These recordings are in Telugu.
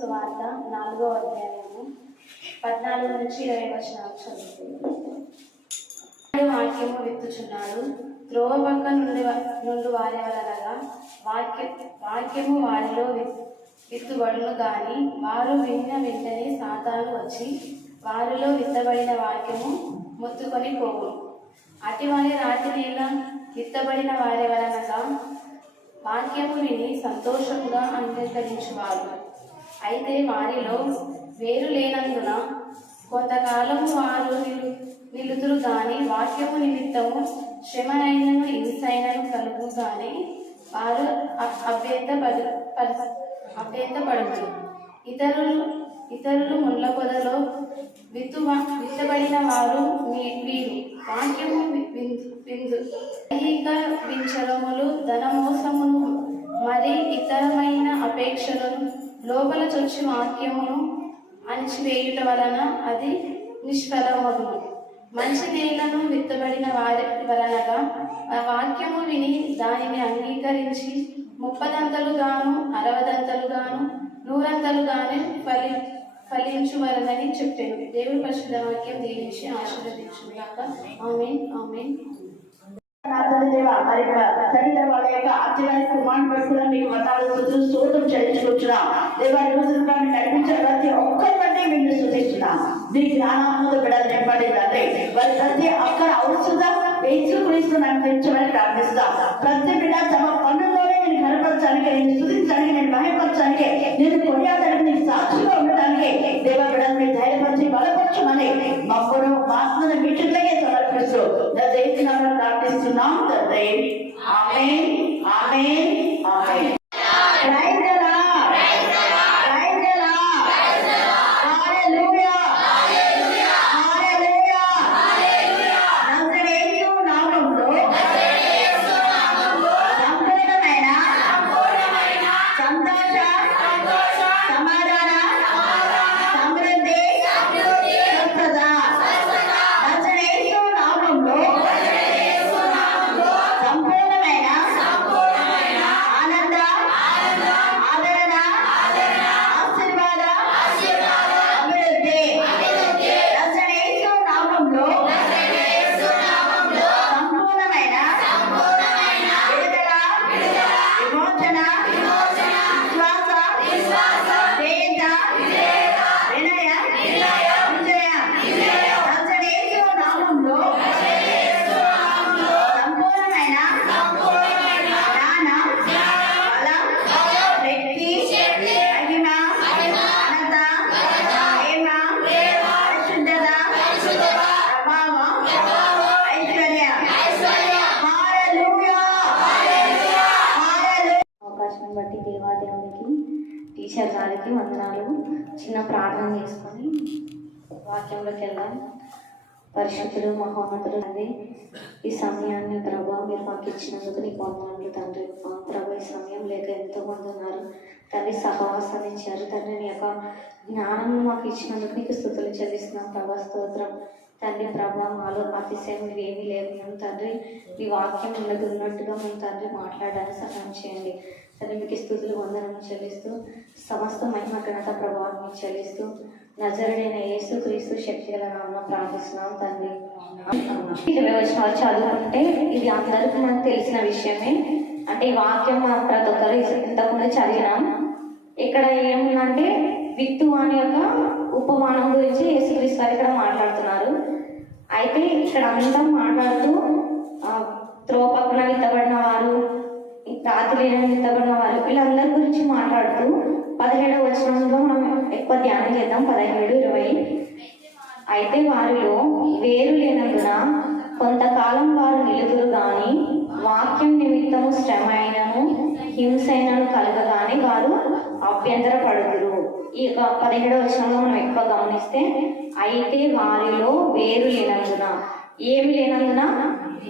సువార్త 4వ అధ్యాయము 14 నుంచి 20 వచనాలు చదువుతుంది. వాక్యము విత్తుచున్నాడు. త్రోవ పక్క నుండి వారి వలనగా వాక్యము వారిలో విత్తుబడును గాని వారు విన్న వెంటనే సాతాను వచ్చి వారిలో విత్తబడిన వాక్యము మొత్తుకొని పోవును. అటివారి రాతి నేల విత్తబడిన వారి వలనగా వాక్యము విని సంతోషముగా అంగీకరించువారు. అయితే వారిలో వేరు లేనందున కొంతకాలము వారు నిలుతురు గాని వాక్యము నిమిత్తము శ్రమనైనను హింసైనను కలుగు గాని వారు అభ్యంతపడుతురు. ఇతరులు ముళ్ళ పొదలో విత్తబడిన వారు వీరు వాక్యము దైహిక వించరములు ధనమోసమును మరి ఇతరమైన అపేక్షలను లోపల చొచ్చి వాక్యమును అణిచివేయుట వలన అది నిష్ఫలమగును. మంచి నేలను విత్తబడిన వారి వలనగా వాక్యము విని దానిని అంగీకరించి 30దంతలుగాను 60దంతలుగాను 100ంతలుగాను ఫలించువలనని చెప్పాను. దేవుడి పరిశుద్ధ వాక్యం దీవించి ఆశీర్వదించుగాక. ఆమేన్ ఆమేన్. మరి తండ్రి వాళ్ళ యొక్క అత్యవసర కుమారుని బట్టి కూడా మీకు వందనాలు స్తోత్రం చెల్లించుకుంటున్నాం. దేవా రోజులుగా మీరు నడిపించిన ప్రతి ఒక్కరి బట్టి మేము స్తుతిస్తున్నాం. మీ జ్ఞానాత్మక బిడ్డలు నింపండి తండ్రి. వారి ప్రతి ఒక్కరు అవసరం యేసుక్రీస్తు మేము తెచ్చమని ప్రార్థిస్తాం. ప్రతి బిడ్డ తమ పనుల్లోనే నేను కనపరచడానికి, నేను స్తుతించడానికి, నేను భయపరచడానికి, నేను కొనియాడడానికి, నీకు సాక్షిగా ఉండడానికి దేవ బిడ్డలు మీరు ధైర్యపరిచి బలపరచమని మమ్మను ఆత్మను వీటిలోనే సమర్పిస్తూ దయచేసి ప్రార్థిస్తున్నాం తండ్రి. ఆమేన్ ఆమేన్ ఆమేన్. బట్టి దేవాదేవునికి టీచర్ గారికి వందనాలు. చిన్న ప్రార్థన చేసుకొని వాక్యంలోకి వెళ్దాం. పరిశుద్ధుడు మహోన్నతుడు తండ్రి, ఈ సమయాన్ని ప్రభా మీరు మాకు ఇచ్చినందుకు నీకు వందనాలు తండ్రి. ప్రభా ఈ సమయం లేక ఎంతో మంది ఉన్నారు తండ్రి, సహవాసాన్ని ఇచ్చారు తండ్రి. నీ యొక్క జ్ఞానం మాకు ఇచ్చినందుకు నీకు స్తుతులు చెల్లిస్తున్నాం ప్రభా. స్తోత్రం తండ్రి. ప్రభా మాలో అతిశయం ఏమీ లేదు తండ్రి. నీ వాక్యం ఉన్నట్టుగా మేము తండ్రి మాట్లాడడానికి సహాయం చేయండి తండ్రి. మీకు స్తుతులు వందనం చెల్లిస్తూ సమస్త మహిమ ఘనత ప్రభావం మీకు చెల్లిస్తూ నజరుడైన యేసుక్రీస్తు శక్తి గల నామమున ప్రార్థిస్తున్నాం తండ్రి. 20 వచనాలు చదువుకుంటే ఇది అందరికీ మనకు తెలిసిన విషయమే. అంటే ఈ వాక్యం మనం ప్రతి ఒక్కరు ఇంతకుముందు చదివినాం. ఇక్కడ ఏముందంటే విత్తు అనే యొక్క ఉపమానం గురించి యేసుక్రీస్తు గారు ఇక్కడ మాట్లాడుతున్నారు. అయితే ఇక్కడ అంతా మాట్లాడుతూ త్రోవ పక్కన విత్తబడిన వారు, రాత్రి విత్తబడిన వారు, వీళ్ళందరి గురించి మాట్లాడుతూ 17వ వచనంలో మనం ఎక్కువ ధ్యానం చేద్దాం. 17, 20. అయితే వారిలో వేరు లేనందున కొంతకాలం వారు నిలుదురు గాని వాక్యం నిమిత్తము శ్రమ అయినను హింసైనను కలగగానే వారు అభ్యంతరపడుదురు. ఈ 17వ వచనంలో మనం ఎక్కువ గమనిస్తే అయితే వారిలో వేరు లేనందున, ఏమి లేనందున,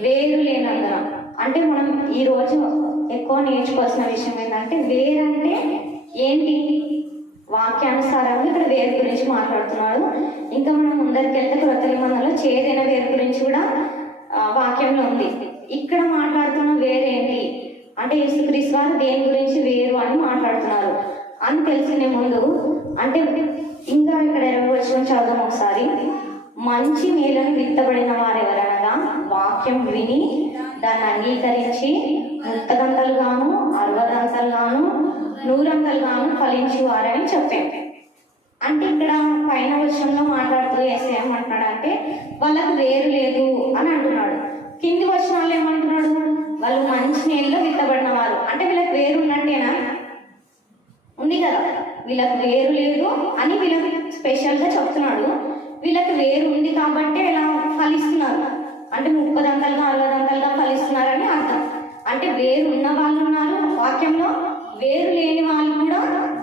వేరు లేనందున. అంటే మనం ఈరోజు ఎక్కువ నేర్చుకోవాల్సిన విషయం ఏంటంటే వేరంటే ఏంటి? వాక్యానుసారంగా ఇక్కడ వేరు గురించి మాట్లాడుతున్నాడు. ఇంకా మనం ముందరికి వెళ్తే క్రొత్త నిబంధనలో చేదైన వేరు గురించి కూడా వాక్యంలో ఉంది. ఇక్కడ మాట్లాడుతున్న వేరేంటి అంటే యేసుక్రీస్తు వారు దేని గురించి వేరు అని మాట్లాడుతున్నారు అని తెలిసిన ముందు అంటే ఇంకా ఇక్కడ 20 వచనం చదువుదాం ఒకసారి. మంచి మేలను విత్తబడిన వారెవరనగా వాక్యం విని దాన్ని అంగీకరించి 30 గంటలుగాను 60 గంటలుగాను 100 గంటలుగాను ఫలించి వారని చెప్పాను. అంటే ఇక్కడ పైన వచనంలో మాట్లాడుతూ ఏమంటున్నాడంటే వాళ్ళకు వేరు లేదు అని అంటున్నాడు. కింది వచనాలు ఏమంటున్నాడు? వాళ్ళు మంచి నేలలో విత్తబడిన వారు. అంటే వీళ్ళకి వేరు ఉన్నట్టేనా? ఉంది కదా, వీళ్ళకి వేరు లేదు అని వీళ్ళకి స్పెషల్గా చెప్తున్నాడు. వీళ్ళకి వేరు ఉంది కాబట్టి ఇలా ఫలిస్తున్నారు. అంటే 30 గంటలుగా 60 గంటలుగా ఫలిస్తున్నారని అర్థం. అంటే వేరు ఉన్న వాళ్ళు ఉన్నారు వాక్యంలో, వేరు లేని వాళ్ళు కూడా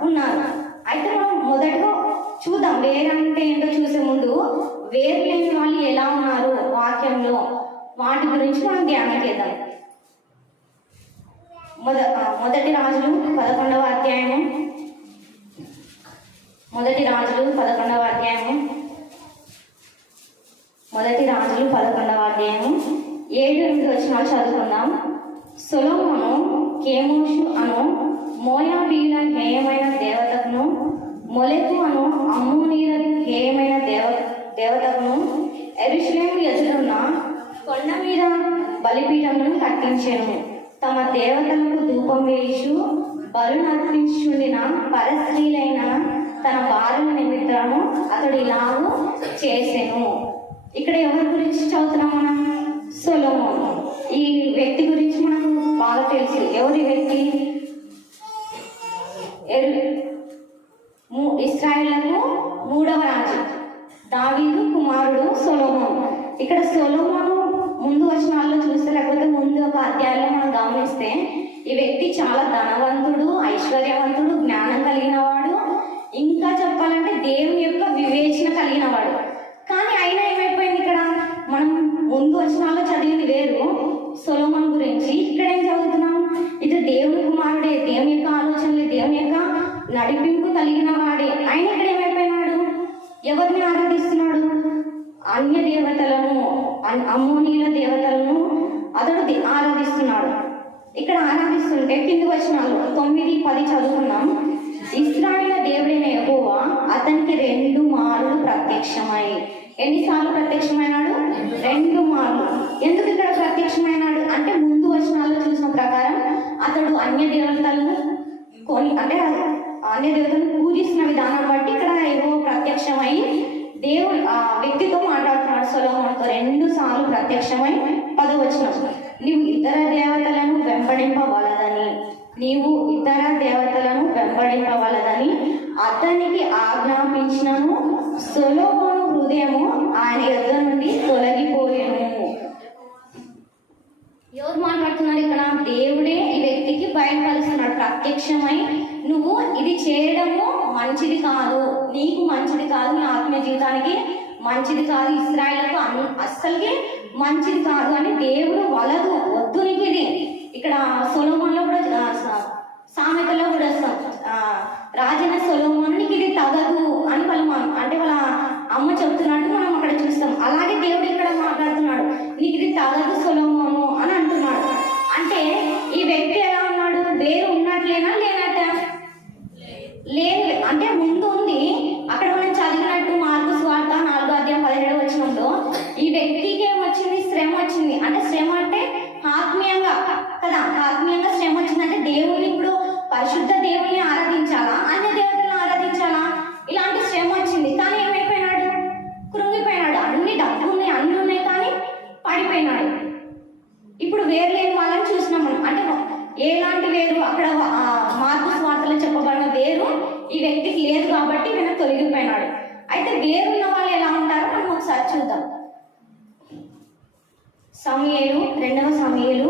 ఉన్నారు. అయితే మనం మొదటగా చూద్దాం, వేరు అంటే ఏంటో చూసే ముందు వేరు లేని వాళ్ళు ఎలా ఉన్నారు వాక్యంలో, వాటి గురించి మనం ధ్యానం చేద్దాం. మొదటి రాజులు 11వ అధ్యాయము. మొదటి రాజులు 11వ అధ్యాయము 7-8 వచనాలు చదువుకుందాం. సొలొమోను కేమోషు అను మోయాబీయుల హేయమైన దేవతకును, మొలెకు అను అమ్మోనీయుల హేయమైన దేవతకును యెరూషలేము ఎదురున్న కొండ మీద బలిపీఠమును కట్టించెను. తమ దేవతలకు ధూపం వేయు బలు నర్పించుండిన పరస్త్రీలైన తన భార్యల నిమిత్తము అతడు ఇలాగూ చేసెను. ఇక్కడ ఎవరి గురించి చదువుతున్నాం మనం? సొలొమోను. ఈ వ్యక్తి గురించి మనకు బాగా తెలుసు. ఎవరి వ్యక్తి? ఇశ్రాయేలుకు 3వ రాజు దావీదు కుమారుడు సొలొమోను. ఇక్కడ సొలొమోను ముందు వచనాల్లో చూస్తే, లేకపోతే ముందు ఒక అధ్యాయంలో మనం గమనిస్తే, ఈ వ్యక్తి చాలా ధనవంతుడు, ఐశ్వర్యవంతుడు, జ్ఞానం కలిగిన వాడు, ఇంకా చెప్పాలంటే దేవుని యొక్క వివేచన కలిగిన వాడు. కానీ అయినా ఏమైపోయింది, ఇక్కడ మనం ముందు వచనాల్లో చదివింది వేరు సొలొమోను గురించి, ఇక్కడ ఏం చదువుతున్నాం? ఇది దేవుని కుమారుడే, దేవుని యొక్క ఆలోచనలే, దేవుని యొక్క నడిపింపు కలిగిన వాడే. ఆయన ఇక్కడ ఏమైపోయినాడు? ఎవరిని ఆరాధిస్తున్నాడు? అన్య దేవతలను, అమ్మోనీయుల దేవతలను అతడు ఆరాధిస్తున్నాడు. ఇక్కడ ఆరాధిస్తుంటే కింది వచనాలు 9-10 చదువుకున్నాం. ఇశ్రాయేలు దేవుడైన యెహోవా అతనికి 2 మార్లు ప్రత్యక్షమై. ఎన్నిసార్లు ప్రత్యక్షమైనాడు? 2 మార్లు. ఎందుకు ఇక్కడ ప్రత్యక్షమైనాడు అంటే, ముందు వచనాల్లో చూసిన ప్రకారం అతడు అన్య దేవతలను అన్య దేవతలను పూజిస్తున్న విధానం బట్టి ఇక్కడ ఏవో ప్రత్యక్షమై దేవుడు ఆ వ్యక్తితో మాట్లాడుతున్నాడు. సొలొమోనుతో 2 సార్లు ప్రత్యక్షమై 10వ వచనం, నీవు ఇతర దేవతలను వెంబడింపవలదని అతనికి ఆజ్ఞాపించినను సొలొమోను హృదయము ఆయన యొద్ద నుండి తొలగిపోయాను. ఎవరు మాట్లాడుతున్నారు ఇక్కడ? దేవుడే ఈ వ్యక్తికి బయటపరుస్తున్నాడు ప్రత్యక్షమై, నువ్వు ఇది చేయడము మంచిది కాదు, నీకు మంచిది కాదు, నీ ఆత్మీయ జీవితానికి మంచిది కాదు, ఇశ్రాయేలుకు అస్సలకి మంచిది కాదు అని దేవుడు వలదు, వద్దు నీకు ఇది. ఇక్కడ సొలొమోనులో కూడా సామెతలో కూడా వస్తాం, రాజైన సొలొమోను నీకు ఇది తగదు అని అంటే వాళ్ళ అమ్మ చెప్తున్నట్టు మనం అక్కడ చూస్తాం. అలాగే దేవుడు ఇక్కడ మాట్లాడుతున్నాడు, నీకు ఇది తగదు సొలొమోను అని అంటున్నాడు. అంటే ఈ వ్యక్తి ఎలా ఉన్నాడు? వేరు ఉన్నట్లేనా లేనట్ట? లేదు. అంటే ముందు ఉంది, అక్కడ మనం చదివినట్టు మార్కు సువార్త 4వ అధ్యాయం 17వ వచనంలో ఈ వ్యక్తికి ఏమొచ్చింది? శ్రమ వచ్చింది. అంటే శ్రమ అంటే ఆత్మీయంగా కదా, ఆత్మీయంగా శ్రమ వచ్చిందంటే దేవుని ఇప్పుడు పరిశుద్ధ దేవుని ఆరాధించాలా, అన్య దేవతలను ఆరాధించాలా, ఇలాంటి శ్రమ వచ్చింది. కానీ ఏమైపోయినాడు? కృంగిపోయినాడు. అన్ని డబ్బు ఉన్నాయి, అన్ని ఉన్నాయి, కానీ పడిపోయినాడు. ఇప్పుడు వేరు లేని వాళ్ళని చూసినాం మనం. అంటే ఎలాంటి వేరు? అక్కడ మార్కు సువార్తలో చెప్పబడిన వేరు ఈ వ్యక్తికి లేదు కాబట్టి ఈయన తొలగిపోయినాడు. అయితే వేరున్న వాళ్ళు ఎలా ఉంటారో మనం ఒకసారి చూద్దాం. 2వ సమూయేలు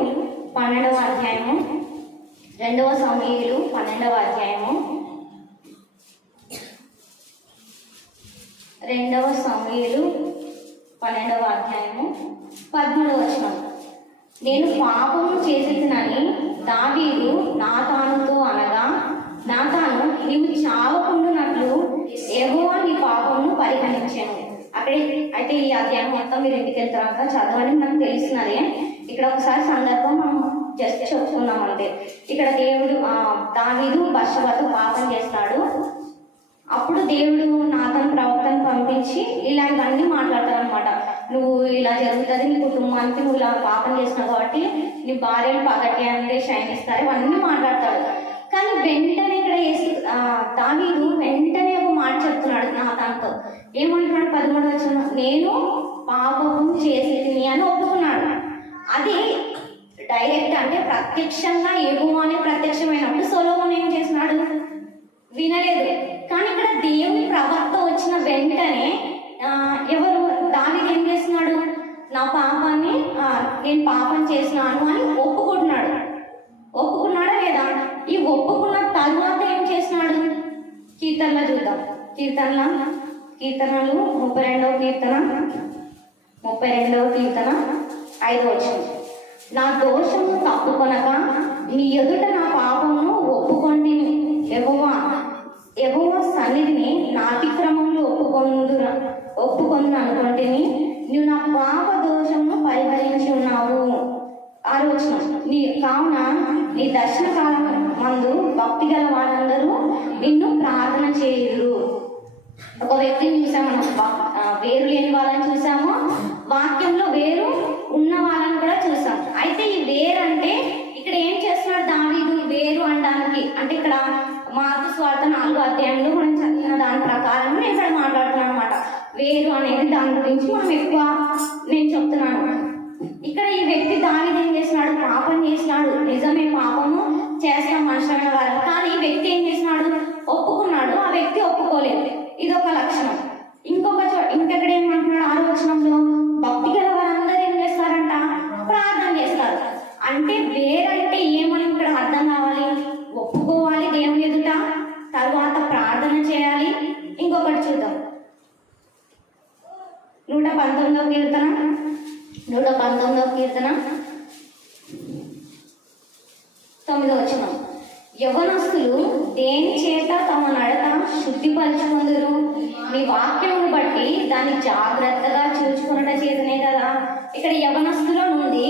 12వ అధ్యాయము 2వ సమూయేలు 12వ అధ్యాయము 13వ వచనం. నేను పాపము చేసేసినని దావీదు నాతానుతో అనగా, నాతాను నీవు చావకుండునట్లు యెహోవా నీ పాపమును పరిగణించాను. అయితే ఈ అధ్యాయం మొత్తం మీరు ఇంటికి వెళ్తాక చదవని మనకు తెలుస్తున్నదే. ఇక్కడ ఒకసారి సందర్భం మనం జస్ట్ చెప్పుకున్నాం అంతే. ఇక్కడ దేవుడు దావీదు బత్షెబతో పాపం చేస్తాడు. అప్పుడు దేవుడు నాతన్ ప్రవక్తను పంపించి ఇలాంటివన్నీ మాట్లాడతారు అనమాట. నువ్వు ఇలా జరుగుతుంది, నీ కుటుంబానికి నువ్వు ఇలా పాపం చేసినావు కాబట్టి నీ భార్యను పగటి అంటే శయనిస్తారు, ఇవన్నీ మాట్లాడతాడు. కానీ వెంటనే ఇక్కడ దావీదు వెంటనే ఒక మాట చెప్తున్నాడు నాతాన్తో. ఏమంటున్నాడు 13వ వచనం, నేను పాపం చేసేది అని ఒప్పుకున్నాడు. అది డైరెక్ట్ అంటే ప్రత్యక్షంగా యెహోవానే ప్రత్యక్షమైనప్పుడు సొలొమోను ఏం చేసినాడు, వినలేదు. కానీ ఇక్కడ దేవుని ప్రవక్త వచ్చిన వెంటనే ఎవరు దావీదు ఏం చేస్తున్నాడు, నా పాపాన్ని నేను పాపం చేసినాను అని ఒప్పుకుంటున్నాడు. ఒప్పుకున్నాడా లేదా? ఈ ఒప్పుకున్న తర్వాత ఏం చేసినాడు, కీర్తనలో చూద్దాం. కీర్తనలు 32వ కీర్తన 5వ వచనం, నా దోషము తప్పుకొనక నీ ఎదుట నా పాపమును ఒప్పుకొంటిని, యెహోవా సన్నిధిని నా అతిక్రమములు ఒప్పుకొందు అనుకొంటిని, నువ్వు నా పాప దోషమును పరిహరించి ఉన్నావు. 6వ వచనం, కావున నీ దర్శన కాలం మందు భక్తి గల వారందరూ నిన్ను ప్రార్థన చేయుదురు. ఒక వ్యక్తిని చూసాము, వేరు లేని వాళ్ళని చూసాము, వాక్యంలో వేరు ఉన్న వాళ్ళని కూడా చూసాం. అయితే ఈ వేరు అంటే ఇక్కడ ఏం చేస్తున్నాడు దావీదు వేరు అనడానికి? అంటే ఇక్కడ మార్కు సువార్త 4వ అధ్యాయంలో మనం చదివిన దాని ప్రకారం నేను ఇక్కడ మాట్లాడుతున్నాను అనమాట. వేరు అనేది దాని గురించి మనం ఎక్కువ నేను చెప్తున్నాను. ఇక్కడ ఈ వ్యక్తి దావీదు ఏం చేసినాడు, పాపం చేసినాడు, నిజమే పాపము చేస్తాం మనుషులైన వారు. కానీ ఈ వ్యక్తి ఏం చేసినాడు, ఒప్పుకున్నాడు. ఆ వ్యక్తి ఒప్పుకోలేదు. ఇదొక లక్షణం. ఇంకెక్కడ ఏమంటున్నాడు 6వ వచనంలో, భక్తి గల వారందరూ ఏం చేస్తారంట, ప్రార్థన చేస్తారు. అంటే వేరంటే ఏమని ఇక్కడ అర్థం కావాలి, ఒప్పుకోవాలి దేవుని ఎదుట, తర్వాత ప్రార్థన చేయాలి. ఇంకొకటి చూద్దాం, 119వ కీర్తన 9వ వచనం, యవ్వనస్తులు దేని చేత తమ నడత శుద్ధిపరచుకుందురు, నీ వాక్యమును బట్టి దాన్ని జాగ్రత్తగా చూచుకున్నట చేతనే కదా. ఇక్కడ యవ్వనస్తులో ఉంది.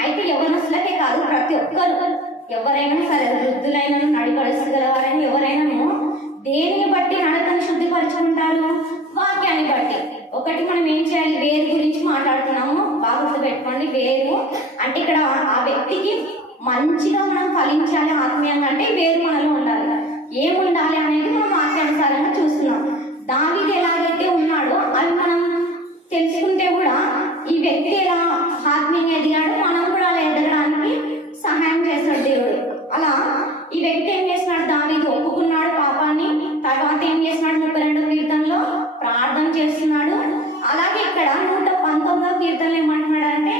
అయితే యవ్వనస్తులకే కాదు, ప్రతి ఒక్కరు ఎవరైనా సరే, వృద్ధులైనను నడిపరుస్తుగలవారైనా ఎవరైనాను దేనిని బట్టి నడతను శుద్ధిపరచుకుంటారు, వాక్యాన్ని బట్టి. ఒకటి మనం ఏం చేయాలి, వేరు గురించి మాట్లాడుతున్నాము, బాగా గుర్తుపెట్టుకోండి. వేరు అంటే ఇక్కడ ఆ వ్యక్తికి మంచిగా మనం ఫలించాలి ఆత్మీయంగా, అంటే వేరు మనలో ఉండాలి. ఏముండాలి అనేది మనం వాక్యానుసారంగా చూస్తున్నాం. దావీదు ఎలాగైతే ఉన్నాడో అది మనం తెలుసుకుంటే కూడా ఈ వ్యక్తి ఎలా ఆత్మీయంగా ఎదిగాడు, మనం కూడా అలా ఎదగడానికి సహాయం చేస్తాడు దేవుడు. అలా ఈ వ్యక్తి ఏం చేస్తున్నాడు, దావీదు ఒప్పుకున్నాడు పాపాన్ని. తర్వాత ఏం చేస్తున్నాడు, 32వ కీర్తనలో ప్రార్థన చేస్తున్నాడు. అలాగే ఇక్కడ 119వ కీర్తనలో ఏమంటున్నాడు అంటే,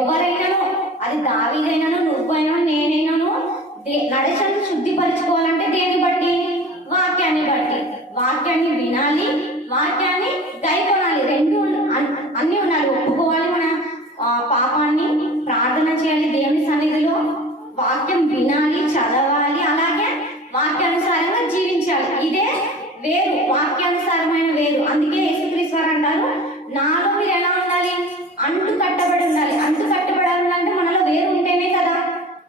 ఎవరైనాను, అది దావీదైనాను, నువ్వైనా, నేనైనాను నడచని శుద్ధిపరచుకోవాలంటే దేన్ని బట్టి, వాక్యాన్ని బట్టి. వాక్యాన్ని వినాలి, వాక్యాన్ని గైకొనాలి, రెండు అన్నీ ఉండాలి. ఒప్పుకోవాలి మన పాపాన్ని, ప్రార్థన చేయాలి దేవుని సన్నిధిలో, వాక్యం వినాలి, చదవాలి, అలాగే వాక్యానుసారంగా జీవించాలి. ఇదే వేరు, వాక్యానుసారమైన వేరు. అందుకే యేసుక్రీస్తు వారు అంటారు, నాలో మీరు ఎలా ఉండాలి, అంటు కట్టబడి ఉండాలి. అంటు కట్టబడాలి అంటే మనలో వేరు ఉంటేనే కదా.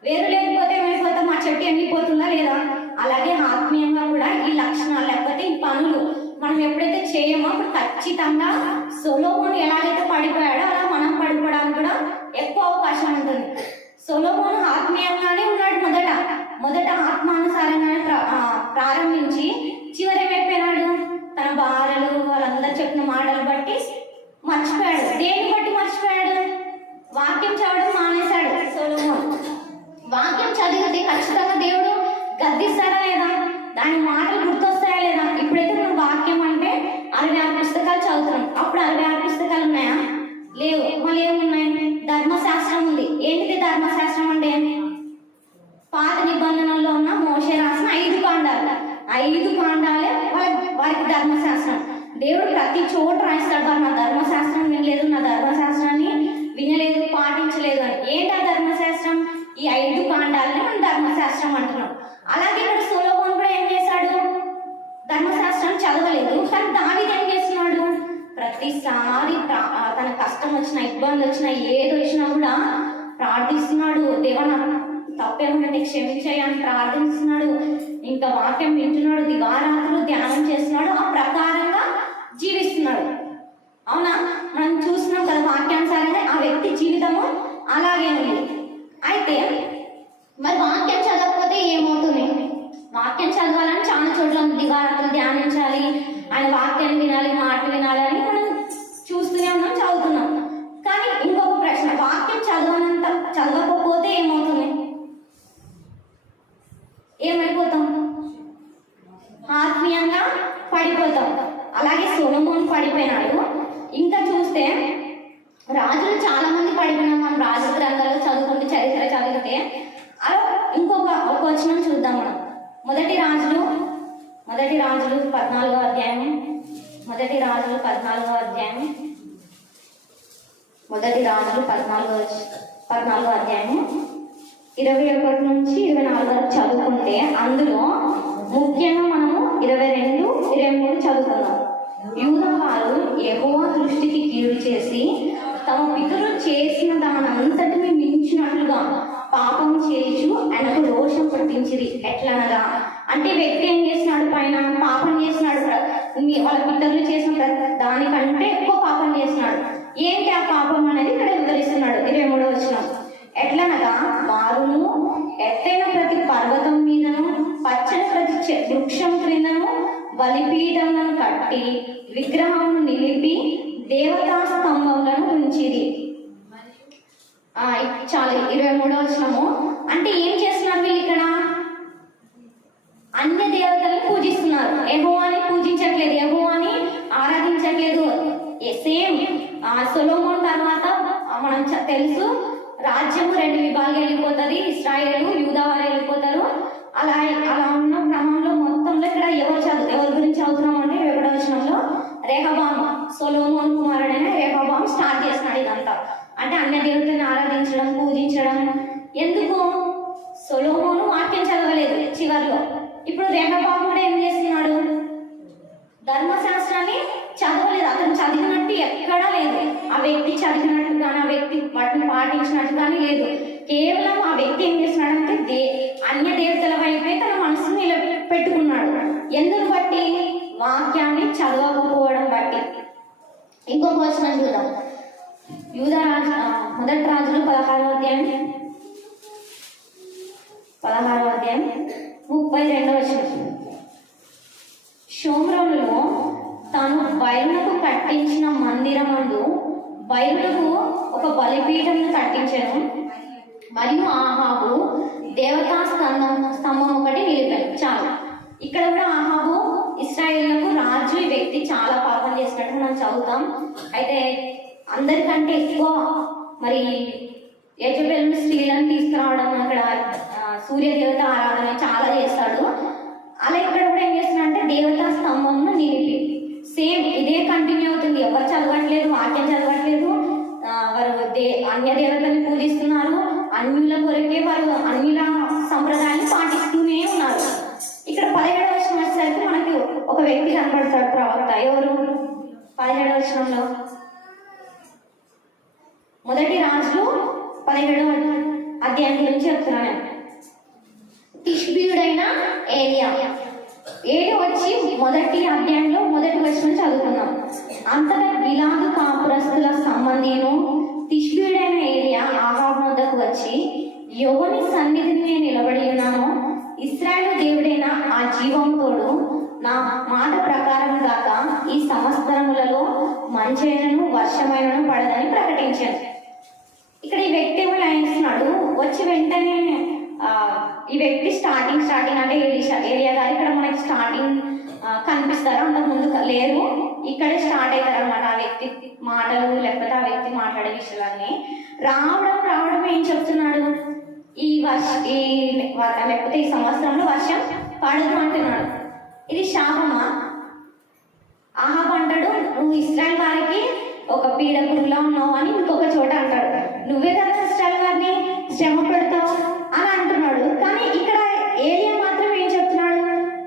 వేరు లేకపోతే ఏమైపోతాం, మా చెట్టు ఎండిపోతుందా లేదా? అలాగే ఆత్మీయంగా కూడా ఈ లక్షణాలు లేకపోతే ఈ పనులు మనం ఎప్పుడైతే చేయమో అప్పుడు ఖచ్చితంగా సొలొమోను ఎలాగైతే పడిపోయాడో అలా మనం పడిపోవడానికి కూడా ఎక్కువ అవకాశం ఉంటుంది. సొలొమోను ఆత్మీయంగానే ఉన్నాడు. మొదట ఆత్మానుసారంగానే ప్రారంభించి చివరి ఏమైపోయినాడు, తన భార్యలు వాళ్ళందరూ చెప్పిన మాటలు బట్టి మర్చిపోయాడు. దేన్ని బట్టి మర్చిపోయాడు, వాక్యం చదవడం మానేశాడు సొలొమోను. వాక్యం చదివితే ఖచ్చితంగా దేవుడు గద్దిస్తాడా లేదా, దాని మాటలు గుర్తొస్తాయా లేదా? ఇప్పుడైతే మనం వాక్యం అంటే 66 పుస్తకాలు చదువుతున్నాం. అప్పుడు 66 పుస్తకాలు ఉన్నాయా? లేవు. మళ్ళీ ఏమున్నాయి, ధర్మశాస్త్రం ఉంది. ఏంటిది ధర్మశాస్త్రం అంటే? పాత నిబంధనల్లో ఉన్న మోషే రాసిన 5 కాండాలు. 5 కాండాలే వారికి ధర్మశాస్త్రం. దేవుడు ప్రతి చోట రాయిస్తాడు, వారు నా ధర్మశాస్త్రం వినలేదు, నా ధర్మశాస్త్రాన్ని వినలేదు, పాటించలేదు అని. ఏంటి ఆ ధర్మశాస్త్రం? ఈ 5 కాండాలని మనం ధర్మశాస్త్రం అంటున్నాం. అలాగే ఇక్కడ సొలొమోను కూడా ఏం చేశాడు, ధర్మశాస్త్రం చదవలేదు. కానీ దావీదు ఏం చేస్తున్నాడు, ప్రతిసారి తన కష్టం వచ్చినా, ఇబ్బంది వచ్చినా, ఏది వచ్చినా కూడా ప్రార్థిస్తున్నాడు. దేవా నాకు తప్పేమంటే క్షమించాయి అని ప్రార్థిస్తున్నాడు. ఇంకా వాక్యం వింటున్నాడు, దివారాత్రులు ధ్యానం చేస్తున్నాడు. ఆ పడిపోతాం. అలాగే సొలొమోను పడిపోయినాడు. ఇంకా చూస్తే రాజులు చాలా మంది పడిపోయినాం. మనం రాజు గ్రంథాలు చదువుకుంటే, చరిత్ర చదివితే అలా ఒక వచనం చూద్దాం మనం. మొదటి రాజులు 14వ అధ్యాయం. మొదటి రాజులు 14వ అధ్యాయం. మొదటి రాజులు 14వ అధ్యాయం 21 నుంచి 24 వరకు చదువుకుంటే అందులో ముఖ్యంగా మనము 22, 23 చదువుకున్నాం. యూదా వారు యెహోవా దృష్టికి కీడు చేసి తమ పితరులు చేసిన దానంతటిని మించినట్లుగా పాపం చేయించు ఆయనకు రోషం పుట్టించిరి. ఎట్లనగా అంటే వ్యక్తి ఏం చేసినాడు, పైన పాపం చేసినాడు, వాళ్ళ పితరులు చేసిన దానికంటే ఎక్కువ పాపం చేసినాడు. ఏంటి ఆ పాపం అనేది ఇక్కడ వివరిస్తున్నాడు 23వ వచనం. ఎట్లనగా వారును ఎత్తైన ప్రతి పర్వతం మీదను పచ్చని ప్రతి వృక్షం క్రిందను బలిపీఠములను కట్టి విగ్రహమును నిలిపి దేవతా స్తంభములను ఉంచిరి. చాలు 23వ వచనము. అంటే ఏం చేస్తున్నారు వీళ్ళు ఇక్కడ? అన్య దేవతలను పూజిస్తున్నారు. యెహోవాని పూజించట్లేదు, యెహోవాని ఆరాధించట్లేదు. సేమ్ సొలొమోను తర్వాత మనం తెలుసు రాజ్యము 2 విభాగాలు వెళ్ళిపోతుంది. ఇశ్రాయేలు, యూదా వారు వెళ్ళిపోతారు. అలా ఉన్న క్రమంలో మొత్తంలో ఇక్కడ ఎవరి గురించి చదువుతున్నాం అంటే 1వ వచనంలో రెహబాము, సొలొమోను కుమారుడైన రెహబాము స్టార్ట్ చేస్తున్నాడు ఇదంతా. అంటే అన్య దేవతలను ఆరాధించడం, పూజించడం. ఎందుకు? సొలొమోను వాక్యం చదవలేదు చివరిలో. ఇప్పుడు రెహబాము కూడా ఏం చేస్తున్నాడు? ధర్మశాస్త్రాన్ని చదవలేదు. అతను చదివినట్టు ఎక్కడా లేదు. ఆ వ్యక్తి చదివినట్టు కానీ, ఆ వ్యక్తి వాటిని పాటించినట్టు కానీ లేదు. కేవలం ఆ వ్యక్తి ఏం చేస్తున్నాడంటే అన్య దేవతల వైపే తన మనసును నిలబెట్టుకున్నాడు. ఎందుకు బట్టి? వాక్యాన్ని చదవకపోవడం బట్టి. ఇంకొక వచనం చూద్దాం. యూదా రాజు మొదటి రాజులు 16వ అధ్యాయం 32వ వచనం. షోమ్రోనులో తాను బయలునకు కట్టించిన మందిరమందు బయలునకు ఒక బలిపీఠంను కట్టించాను. మరియు ఆహాబు దేవతా స్తంభం ఒకటి నిలిపాడు. చాలు. ఇక్కడ కూడా ఆహాబు ఇశ్రాయేలుకు రాజు. ఈ వ్యక్తి చాలా పాపం చేసినట్టు మనం చదువుతాం. అయితే అందరికంటే ఎక్కువ మరి యజబెల్ స్త్రీలను తీసుకురావడం, అక్కడ సూర్యదేవత ఆరాధన చాలా చేస్తాడు. అలా ఇక్కడ కూడా ఏం చేస్తున్నా అంటే దేవతా స్తంభంను నిలిపి. సేమ్ ఇదే కంటిన్యూ అవుతుంది. ఎవరు చదవట్లేదు, వాక్యం చదవట్లేదు. వారు అన్య దేవతలను పూజిస్తున్నారు. అన్యుల కొరకే వారు అన్యుల సంప్రదాయాన్ని పాటిస్తూనే ఉన్నారు. ఇక్కడ 17వ వచనం వచ్చేసరికి మనకి ఒక వ్యక్తి కనపడతాడు, ప్రవక్త. ఎవరు? 17వ వచనంలో మొదటి రాజులు 17వ అధ్యాయం గురించి చెప్తున్నాను. తిష్బీయుడైన ఏలియా వచ్చి మొదటి అధ్యాయంలో మొదటి వచనం చదువుకున్నాం. అంతటా గిలాదు కాపురస్తుల సంబంధిను తిష్బీయుడైన ఏలియా ఆహాబు వద్దకు వచ్చి, యెహోవా సన్నిధిని నేను నిలబడి ఉన్నాను, ఇశ్రాయేలు దేవుడైన ఆ జీవంతోడు నా మాట ప్రకారం గాక ఈ సంవత్సరములలో మంచైనను వర్షమైనను పడదని ప్రకటించాను. ఇక్కడ ఈ వ్యక్తి ఏమో లైస్తున్నాడు. వచ్చి వెంటనే ఈ వ్యక్తి స్టార్టింగ్ అంటే ఏలియా గారు ఇక్కడ మనకి స్టార్టింగ్ కనిపిస్తారు. అంతకుముందు లేరు. ఇక్కడే స్టార్ట్ అవుతారు అనమాట ఆ వ్యక్తి మాటలు, లేకపోతే ఆ వ్యక్తి మాట్లాడే విషయాలన్నీ. రావడం ఏం చెప్తున్నాడు? లేకపోతే ఈ సంవత్సరంలో వర్షం పడదు అంటున్నాడు. ఇది శాపమా? ఆహాబు అంటాడు, నువ్వు ఇశ్రాయేలు వారికి ఒక పీడకుడిలా ఉన్నావు అని ఇంకొక చోట అంటాడు. నువ్వే కదా ఇశ్రాయేలు వారిని శ్రమ పెడతావు అని అంటున్నాడు. కానీ ఇక్కడ ఏలియా మాత్రం ఏం చెప్తున్నాడు?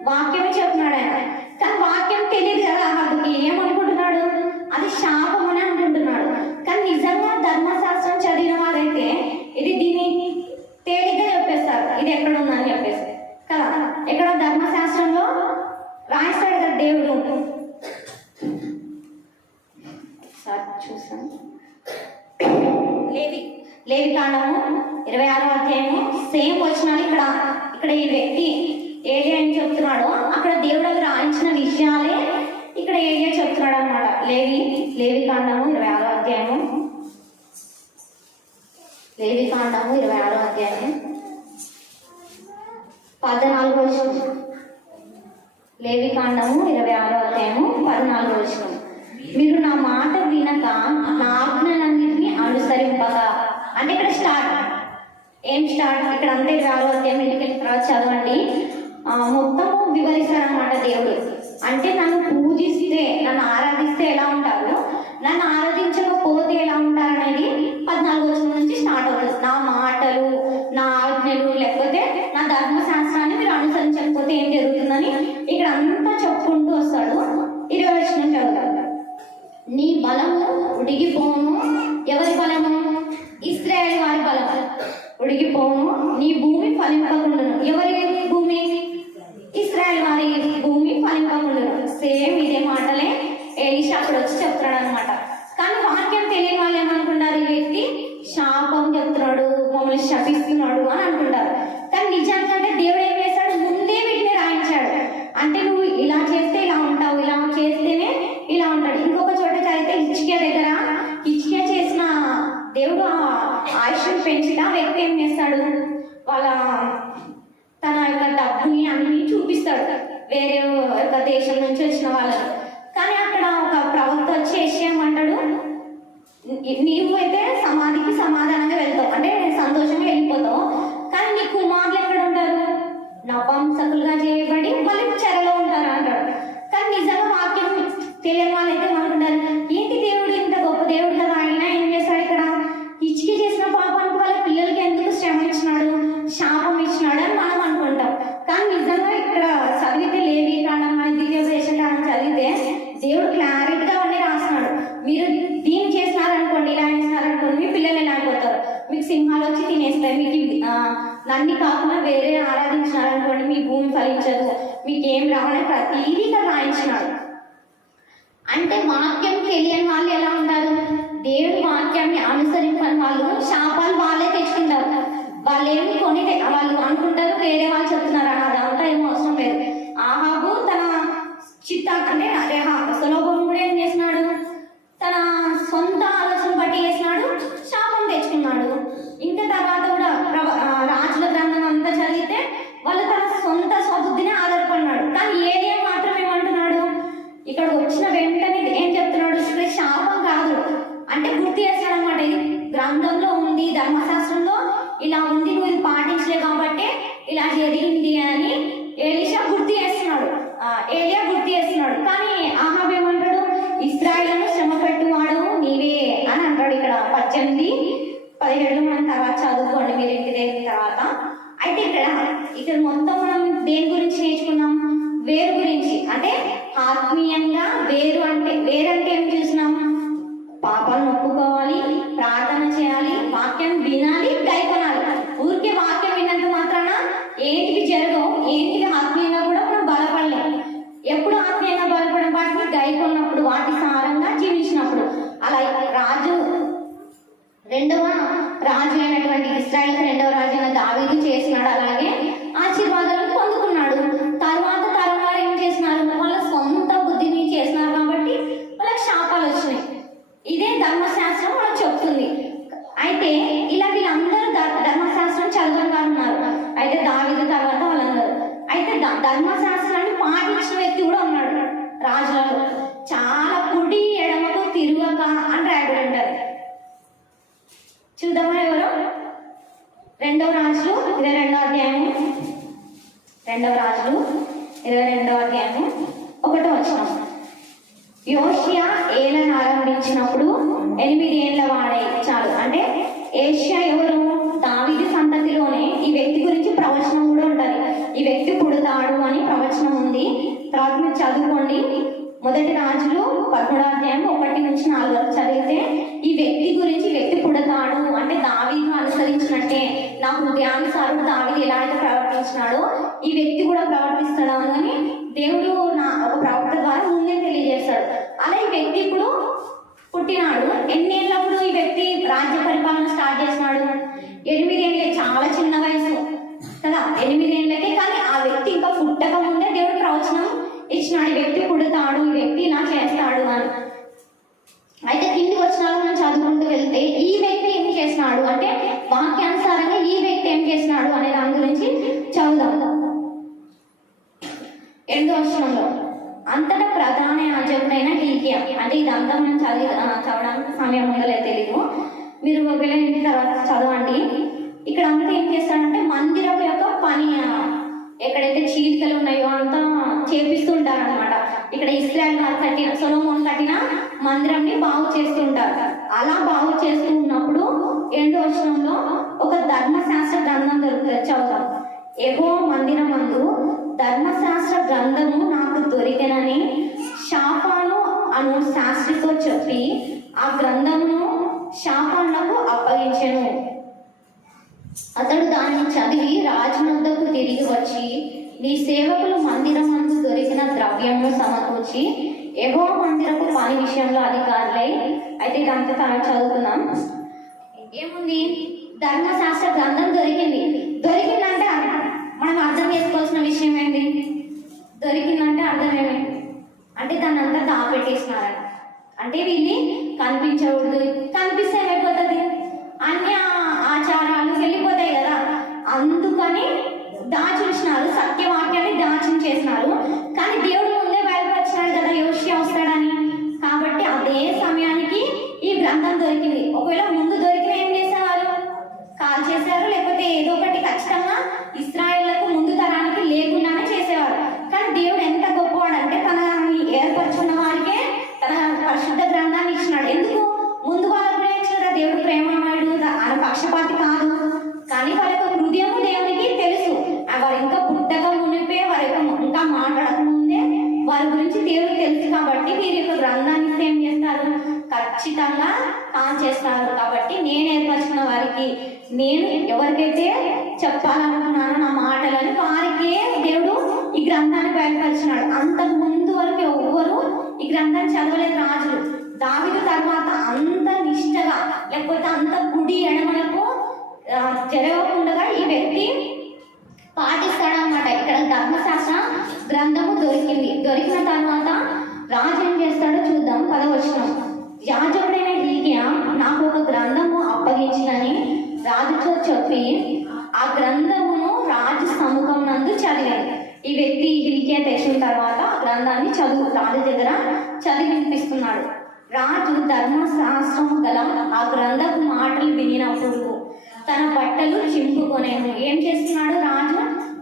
వాక్యమే చెప్తున్నాడు ఆయన. కానీ వాక్యం తెలియదు కదా ఆహాబుకి. ఏమనుకుంటున్నాడు? అది శాపం అని అనుకుంటున్నాడు. కానీ నిజంగా ధర్మశాస్త్రం చదివిన వారైతే దీన్ని తేలిగ్గా చెప్పేస్తారు, ఇది ఎక్కడ ఉందని చెప్పేసి కదా. ఎక్కడ ధర్మశాస్త్రంలో రాయిస్తాడు కదా దేవుడు. చూసాను లేవి కాండము 26వ అధ్యాయము సేమ్ వచనాలు ఇక్కడ ఈ వ్యక్తి ఏలియా అని చెప్తున్నాడు. అక్కడ దేవుడు రాయించిన విషయాలే ఇక్కడ ఏలియా చెప్తున్నాడు అనమాట. లేవి కాండము 26వ అధ్యాయము 14వ వచనం. లేవి కాండము 26వ అధ్యాయం మీరు నా మాట వినక నా ఆజ్ఞలన్నింటినీ అనుసరింపక. అంటే ఇక్కడ స్టార్ట్ ఇక్కడ అంతే 6వ అధ్యాయం ఇంటికి తర్వాత చదవండి. మొత్తము వివరిస్తారనమాట దేవుడు. అంటే నన్ను పూజిస్తే, నన్ను ఆరాధిస్తే ఎలా ఉంటారు, నన్ను ఆరాధించకపోతే ఎలా ఉంటారు అనేది 14వ వచనం నుంచి స్టార్ట్ అవ్వదు. నా మాటలు, నా ఆజ్ఞలు, లేకపోతే నా ధర్మశాస్త్రాన్ని మీరు అనుసరించకపోతే ఏం జరుగుతుందని ఇక్కడ అంతా చెప్పుకుంటూ వస్తాడు. 20వ వచనం చదువుతాడు. నీ బలము ఉడిగిపోను. ఎవరి బలము? ఇశ్రాయేలు వారి బలము ఉడిగిపోను. నీ భూమి ఫలింపకుండును. ఎవరి భూమి? ఇశ్రాయేలు వారి భూమి ఫలింపకుండును. సేమ్ ఇదే మాటలే ఎలీషా అప్పుడు వచ్చి చెప్తున్నాడు అనమాట. కానీ వాక్యం తెలియని వాళ్ళు ఏమనుకుంటారు, ఈ వ్యక్తి శాపం చెప్తున్నాడు, మమ్మల్ని శపిస్తున్నాడు అని అనుకుంటారు. కానీ నిజానికి అంటే దేవుడు ఏం చేశాడు, ముందే వీటిని రాయించాడు. అంటే నువ్వు ఇలా చేస్తే ఇలా ఉంటావు, ఇలా చేస్తేనే ఇలా ఉంటాడు. ఇంకొక చోట చదివితే హిజ్కియా దగ్గర హిజ్కియా చేసిన దేవుడు ఆయుష్ను పెంచితే ఆ వ్యక్తి ఏం చేస్తాడు, తన యొక్క డబ్బుని అన్ని చూపిస్తాడు వేరే ఒక దేశం నుంచి వచ్చిన వాళ్ళకి. కానీ అక్కడ ఒక ప్రవక్త వచ్చి ఏమంటాడు, నీవు అయితే సమాధికి సమాధానంగా వెళ్తావు, అంటే సంతోషంగా వెళ్ళిపోతావు. కానీ నీ కుమారులు ఎక్కడ ఉంటారు, నపుంసకులుగా చేయబడి మళ్ళీ చెరలో ఉంటారు అంటాడు. కానీ నిజంగా వాక్యం తెలియని వాళ్ళైతే అనుకుంటారు, ఏంటి దేవుడు ఇంత గొప్ప దేవుడు కదా, ఆయన ఏం చేస్తాడు ఇక్కడ, హిజ్కియా చేసిన పాపానికి వాళ్ళ పిల్లలకి ఎందుకు శ్రమ ఇచ్చినాడు, శాపం ఇచ్చినాడు అని మనం అనుకుంటాం. కానీ నిజంగా ఇక్కడ చదివితే లేవి కాండం అని ద్వితీయోపదేశ కాండం చదివితే దేవుడు క్లారిటీగా అన్నీ రాస్తున్నాడు. మీరు దీన్ని చేసినారనుకోండి, ఇలా చేసినారనుకోండి, మీ పిల్లలు ఎలా అయిపోతారు, మీకు సింహాలు వచ్చి తినేస్తాయి, మీకు నన్ను కాకుండా వేరే ఆరాధించినారనుకోండి మీ భూమి ఫలించదు, మీకేం రావని ప్రతీదీ ఇక్కడ రాయించినాడు. అంటే వాక్యం తెలియని వాళ్ళు ఎలా ఉంటారు, దేవుడి వాక్యాన్ని అనుసరించని వాళ్ళు శాపాలు వాళ్ళే తెచ్చుకుంటారు. వాళ్ళు ఏమి కొని వాళ్ళు అనుకుంటారు వేరే వాళ్ళు చెప్తున్నారు అని, అదంతా ఏమో అవసరం లేదు. ఆహాబు తన అంటే సొలొమోను కూడా ఏం చేసినాడు, తన సొంత ఆలోచన బట్టి చేసినాడు, శాపం తెచ్చుకున్నాడు. ఇంకా తర్వాత కూడా రాజుల గ్రంథం అంతా చదివితే వాళ్ళు తన సొంత స్వబుద్ధిని ఆధారపడినాడు. కానీ ఏలియా మాత్రం ఏమంటున్నాడు, ఇక్కడ వచ్చిన వెంటనే ఏం చెప్తున్నాడు, శాపం కాదు అంటే గుర్తు చేస్తాడు అనమాట. ఇది గ్రంథంలో ఉంది, ధర్మశాస్త్రంలో ఇలా ఉంది, నువ్వు ఇది పాటించలే కాబట్టి ఇలా జరిగింది అని ఎలీషా గుర్తు చేస్తున్నాడు, ఏలియా గుర్తు చేస్తున్నాడు. కానీ ఆహాబు ఏమంటాడు, ఇశ్రాయేలును శ్రమ పెట్టువాడు నీవే అని అంటాడు. ఇక్కడ 18-17 మనం తర్వాత చదువుకోండి మీరు ఇంటి దగ్గర తర్వాత. అయితే ఇక్కడ మొత్తం మనం దేని గురించి నేర్చుకున్నాం, వేరు గురించి. అంటే ఆత్మీయంగా వేరంటే ఏం చూసినాం, పాపాలను ఒప్పుకోవాలి, ప్రార్థన చేయాలి, వాక్యం వినాలి, గైకొనాలి. ఊరికే వాక్యం విన్నంత మాత్రాన ఏంటివి జరగవు, ఏంటివి ఆత్మీయంగా కూడా మనం బలపడలేము. ఎప్పుడు ఆత్మీయంగా బలపడడం, వాటిని గైకొన్నప్పుడు, వాటి సారంగా జీవించినప్పుడు. అలా రెండవ రాజు అయినటువంటి ఇశ్రాయేలుకు రెండవ రాజు అయిన దావీదు చేసినాడు. అలాగే ఆశీర్వాదాలను పొందుకున్నాడు. తర్వాత తరం వారు ఏం చేసినారు, వాళ్ళ సొంత బుద్ధిని చేసినారు కాబట్టి వాళ్ళకి శాపాలు వచ్చినాయి. ఇదే ధర్మశాస్త్రం మనకు చెప్తుంది. అయితే ఇలా వీళ్ళందరూ ధర్మశాస్త్రం చదవని వారు ఉన్నారు. అయితే దావీదు తర్వాత వాళ్ళందరూ అయితే ధర్మశాస్త్రాన్ని పాటించిన వ్యక్తి కూడా ఉన్నాడు రాజులలో. చాలా కుడి ఎడమకు తిరుగక అని రాయబడి ఉంటారు. చూద్దామా ఎవరు, 2వ రాజులు 22వ అధ్యాయము, 2వ రాజులు 22వ అధ్యాయము 1వ వచనం. యోషియా ఏలన ఆరంభించినప్పుడు 8 ఏళ్ల వాడే చాలు. అంటే ఏషియా ఎవరు, దావీదు సంతతిలోనే ఈ వ్యక్తి గురించి ప్రవచనం కూడా ఉంటుంది. ఈ వ్యక్తి పుడతాడు అని ప్రవచనం ఉంది. తర్వాత మీరు చదువుకోండి. 1 రాజులు 13వ అధ్యాయం 1-4 వరకు చదివితే ఈ వ్యక్తి గురించి, వ్యక్తి పుడతాడు అంటే దావీదును అనుసరించినట్టే, నా హృదయానుసారుడు దావీదు ఎలా అయితే ప్రవర్తించినాడో ఈ వ్యక్తి కూడా ప్రవర్తిస్తాడు అని దేవుడు ఒక ప్రవక్త ద్వారా ముందే తెలియజేస్తాడు. అలా ఈ వ్యక్తి ఇప్పుడు పుట్టినాడు. ఎన్ని ఏళ్ళప్పుడు ఈ వ్యక్తి రాజ్య పరిపాలన స్టార్ట్ చేసినాడు, 8 ఏళ్ళే, చాలా చిన్న వయసు కదా, 8 ఏళ్ళకే. కానీ ఆ వ్యక్తి ఇంకా పుట్టక ముందే దేవుడు ప్రవచనం ఇచ్చినాడు, ఈ వ్యక్తి పుడతాడు, ఈ వ్యక్తి ఇలా చేస్తాడు అని. అయితే కిందికి వచ్చినాక మనం చదువుకుంటూ వెళ్తే ఈ వ్యక్తి ఏం చేసినాడు అంటే వాక్యానుసారంగా ఈ వ్యక్తి ఏం చేసినాడు అనే దాని గురించి చదువుదాం. 8వ వచనంలో, అంతటా ప్రధాన యాజకుడైన హిల్కియా. అంటే ఇదంతా మనం చదవడానికి సమయం ఉందలే తెలీదు, మీరు ఒకవేళ ఇంటి తర్వాత చదవండి. ఇక్కడ అంతా ఏం చేస్తాడంటే మందిరం యొక్క పని, ఎక్కడైతే చీలికలు ఉన్నాయో అంతా చేపిస్తుంటారు అనమాట. ఇక్కడ ఇశ్రాయేల్ వారు కట్టిన, సొలొమోను కట్టిన మందిరాన్ని బాగు చేస్తుంటారు. అలా బాగు చేస్తూ ఉన్నప్పుడు 8వ వచనంలో ఒక ధర్మశాస్త్ర గ్రంథం దొరుకుతుంది, చదువుతాం. యెహోవా మందిరమందు ధర్మశాస్త్ర గ్రంథము నాకు దొరికెనని షాఫాను అను శాస్త్రితో చెప్పి ఆ గ్రంథమును షాఫానులకు అప్పగించెను. అతడు దాన్ని చదివి రాజునొద్దకు తిరిగి వచ్చి, నీ సేవకులు మందిరమందు దొరికిన ద్రవ్యమును సమకూర్చి యెహోవా మందిరపు పని విషయంలో అధికారులై. అయితే ఇదంతా చదువుతున్నాం. ఏముంది, ధర్మశాస్త్ర గ్రంథం దొరికిందంటే మనం అర్థం చేసుకోవాల్సిన విషయం ఏంటి? దొరికిందంటే అర్థం ఏమేంటి అంటే దాన్ని అంతా దాపెట్టేసినారట. అంటే వీళ్ళని కనిపించకూడదు, కనిపిస్తే ఏమైపోతుంది, అన్ని ఆచారాలు వెళ్ళిపోతాయి కదా, అందుకని దాచుంచినారు, సత్యవాక్యాన్ని దాచించేసినారు. కానీ దేవుడు ముందే బయలుపరిచినాడు కదా యోషియా వస్తాడని, కాబట్టి అదే సమయానికి ఈ గ్రంథం దొరికింది. ఒకవేళ ముందు దొరికిన ఏం చేసేవారు, కాల్ చేశారు, లేకపోతే ఏదో ఒకటి ఖచ్చితంగా ఇశ్రాయేళ్లకు ముందు తరానికి లేకుండానే చేసేవారు. కానీ దేవుడు ఎంత గొప్పవాడంటే తన ఏర్పరచుకున్న వారికే తన పరిశుద్ధ గ్రంథాన్ని ఇచ్చినాడు. ఎందుకు? ముందు వాళ్ళకు కూడా ఇచ్చినాడు. దేవుడు ప్రేమమయుడు, ఆయన పక్షపాతి కాదు. కానీ వారి యొక్క హృదయము దేవునికి తెలుసు. వారు ఇంకా పుట్టక మునిపే, వారి యొక్క ఇంకా మాట్లాడక ముందే వారి గురించి దేవుడికి తెలుసు. కాబట్టి వీరి యొక్క గ్రంథాన్ని ఏం చేస్తారు, ఖచ్చితంగా చేస్తారు. కాబట్టి నేను ఏర్పరచుకున్న వారికి, నేను ఎవరికైతే చెప్పాలనుకున్నానో నా మాటలని, వారికే దేవుడు ఈ గ్రంథాన్ని బయలుపరిచినాడు. అంతకు ముందు వరకు ఎవ్వరు ఈ గ్రంథాన్ని చదవలేదు రాజులు. దావీదు తర్వాత అంత నిష్టగా, లేకపోతే అంత కుడి ఎడమలకు జరగకుండా ఈ వ్యక్తి పాటిస్తాడనమాట. ఇక్కడ ధర్మశాస్త్ర గ్రంథము దొరికిన తర్వాత రాజు ఏం చేస్తాడో చూద్దాం. 10వ వచనం. యాజకుడైన హిల్కియా నాకు ఒక గ్రంథము అప్పగించినని రాజుతో చెప్పి ఆ గ్రంథమును రాజు సముఖం నందు చదివాడు. ఈ వ్యక్తి హిల్కియా తెచ్చిన తర్వాత ఆ గ్రంథాన్ని రాజు దగ్గర చదివి వినిపిస్తున్నాడు. రాజు ధర్మశాస్త్రము గల ఆ గ్రంథపు మాటలు వినినప్పుడు తన బట్టలు చింపుకొనేను. ఏం చేస్తున్నాడు రాజు?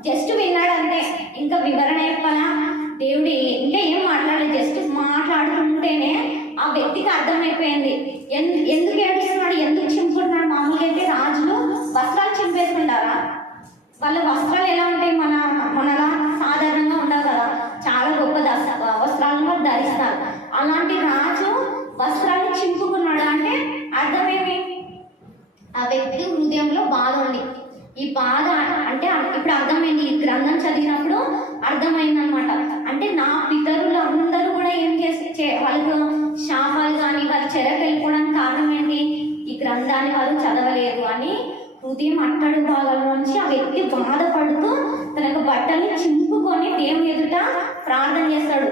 జస్ట్ విన్నాడు అంతే, ఇంకా వివరణ చెప్పాలా, దేవుడు ఇంకా ఏం మాట్లాడలేదు. జస్ట్ మాట్లాడుతుంటేనే ఆ వ్యక్తికి అర్థమైపోయింది ఎందుకు ఏడుస్తున్నాడు, ఎందుకు చింపుతున్నాడు. మామూలుగా అయితే రాజులు వస్త్రాలు చింపేస్తుంటారా? వాళ్ళ వస్త్రాలు ఎలా ఉంటాయి, మనలా సాధారణంగా ఉండవు కదా, చాలా గొప్ప వస్త్రాలను ధరిస్తారు. అలాంటి రాజు వస్త్రాన్ని చింపుకున్నాడు అంటే అర్థమేమి? ఆ వ్యక్తి హృదయంలో బాధ ఉంది. ఈ బాధ అంటే ఇప్పుడు అర్థమైంది, ఈ గ్రంథం చదివినప్పుడు అర్థమైంది అనమాట. అంటే నా పితరులు అందరూ కూడా ఏం చేసి వాళ్ళకు శాపాలు కానీ వారి చెరకు వెళ్ళిపోవడానికి కారణం ఏంటి? ఈ గ్రంథాన్ని వారు చదవలేదు అని హృదయం అట్టడు భాగాల నుంచి ఆ వ్యక్తి బాధపడుతూ తన యొక్క బట్టల్ని చింపుకొని దేవుని ఎదుట ప్రార్థన చేస్తాడు.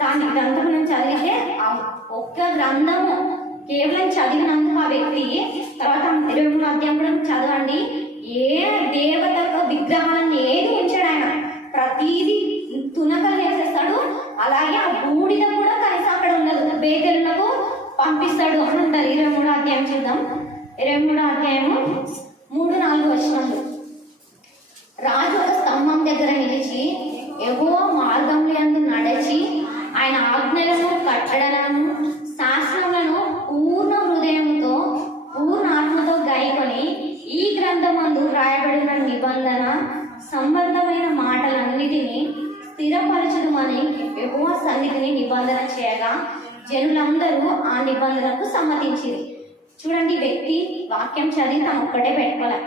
దాని గ్రంథం మనం చదివితే ఒక్క గ్రంథము కేవలం చదివినందుకు ఆ వ్యక్తి తర్వాత 23వ అధ్యాయం కూడా చదవండి. ఏ దేవత విగ్రహాలను ఏది ఉంచాడు ఆయన, ప్రతీది తునకలు చేసేస్తాడు. అలాగే ఆ బూడిద కూడా కనీసం అక్కడ ఉండదు, బేతెలకు పంపిస్తాడు అని ఉంటారు. 23వ అధ్యాయం చూద్దాం. 23వ అధ్యాయము 3-4 వచనాలు. రాజు ఒక స్తంభం దగ్గర నిలిచి యెహోవా మార్గములందు నడిచి ఆయన ఆజ్ఞలను కట్టడలను శాస్త్రములను పూర్ణ హృదయంతో పూర్ణ ఆత్మతో గాయకొని ఈ గ్రంథమందు రాయబడిన నిబంధన సంబంధమైన మాటలన్నిటినీ స్థిరపరచుమని యెహోవా సన్నిధిని నిబంధన చేయగా జనులందరూ ఆ నిబంధనకు సమ్మతించింది. చూడండి, వ్యక్తి వాక్యం చదివి తను ఒక్కటే పెట్టుకోలే,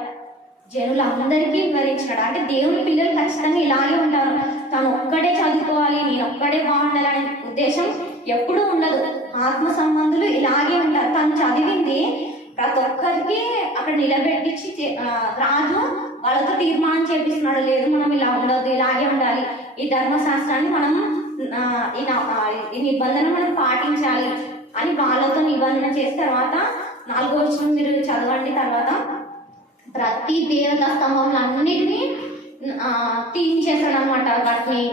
జనులందరికీ వివరించినాడు. అంటే దేవుని పిల్లలు ఖచ్చితంగా ఇలాగే ఉంటారు, తను ఒక్కడే చదువుకోవాలి, నేను ఒక్కడే బాగుండాలనే ఉద్దేశం ఎప్పుడూ ఉండదు. ఆత్మ సంబంధులు ఇలాగే ఉంటారు. తను చదివింది ప్రతి ఒక్కరికి అక్కడ నిలబెట్టించి రాజు వాళ్ళతో తీర్మానం చేపిస్తున్నాడు. లేదు, మనం ఇలా ఉండదు, ఇలాగే ఉండాలి, ఈ ధర్మశాస్త్రాన్ని మనం ఈ నిబంధన మనం పాటించాలి అని వాళ్ళతో నిబంధన చేసిన తర్వాత 4వ వచనం మీరు చదవండి. తర్వాత ప్రతి దేవతా స్తంభంలో అన్నిటినీ తీయించేస్తాడు అనమాట. వాటిని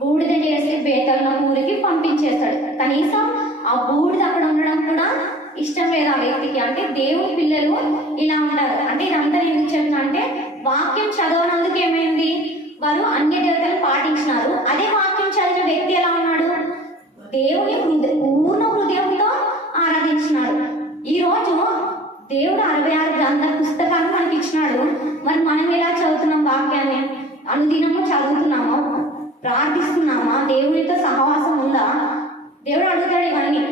బూడిద చేసి బేతలను ఊరికి పంపించేస్తాడు. కనీసం ఆ బూడిద అక్కడ ఉండడం కూడా ఇష్టం లేదు ఆ వ్యక్తికి. అంటే దేవుని పిల్లలు ఇలా ఉంటారు. అంటే ఇదంతా ఎందుకు చెప్తున్నా అంటే, వాక్యం చదవనందుకు ఏమైంది, వారు అన్య దేవతలు పాటించినారు. అదే వాక్యం చదివిన వ్యక్తి ఎలా ఉన్నాడు, దేవుని పూర్ణ హృదయంతో ఆరాధించినాడు. ఈ రోజు దేవుడు 66 గ్రంథ పుస్తకాలు మనకి ఇచ్చినాడు. మరి మనం ఎలా చదువుతున్నాం వాక్యాన్ని? అనుదినము చదువుతున్నామా? ప్రార్థిస్తున్నామా? దేవునితో సహవాసం ఉందా? దేవుడు అడుగుతాడు ఇవన్నీ.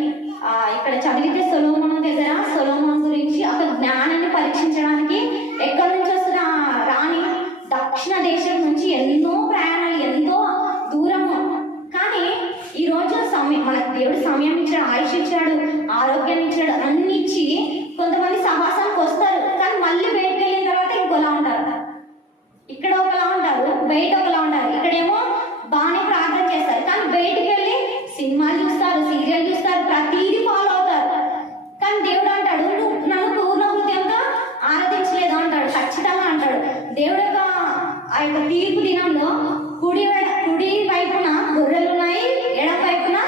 ఇక్కడ చదివితే సొలొమోను గురించి ఒక జ్ఞానాన్ని పరీక్షించడానికి ఎక్కడి నుంచి వస్తున్న రాణి దక్షిణ దేశం నుంచి ఎన్నో ప్రయాణాలు, ఎంతో దూరము. కానీ ఈరోజు మనకు దేవుడు సమయం ఇచ్చాడు, ఆయుష్ ఇచ్చాడు, ఆరోగ్యం ఇచ్చాడు, అన్ని ఇచ్చి కొంతమంది సహవాసానికి వస్తారు. కానీ మళ్ళీ బయటకు వెళ్ళిన తర్వాత ఇంకోలా ఉంటారు. ఇక్కడ ఒకలా ఉంటారు, బయట ఒకలా ఉంటారు. ఇక్కడేమో బాగానే ప్రార్థన చేస్తారు, కానీ బయటికి వెళ్ళి సినిమాలు చూస్తారు, సీరియల్ చూస్తారు, ప్రతిదీ ఫాలో అవుతారు. కానీ దేవుడు అంటాడు, నువ్వు నన్ను పూర్ణ హృదయంగా ఆరాధించలేదు అంటాడు. ఖచ్చితంగా అంటాడు. దేవుడు ఆ యొక్క తీర్పు దినంలో కుడి వైపున గొర్రెలు ఉన్నాయి, ఎడం వైపున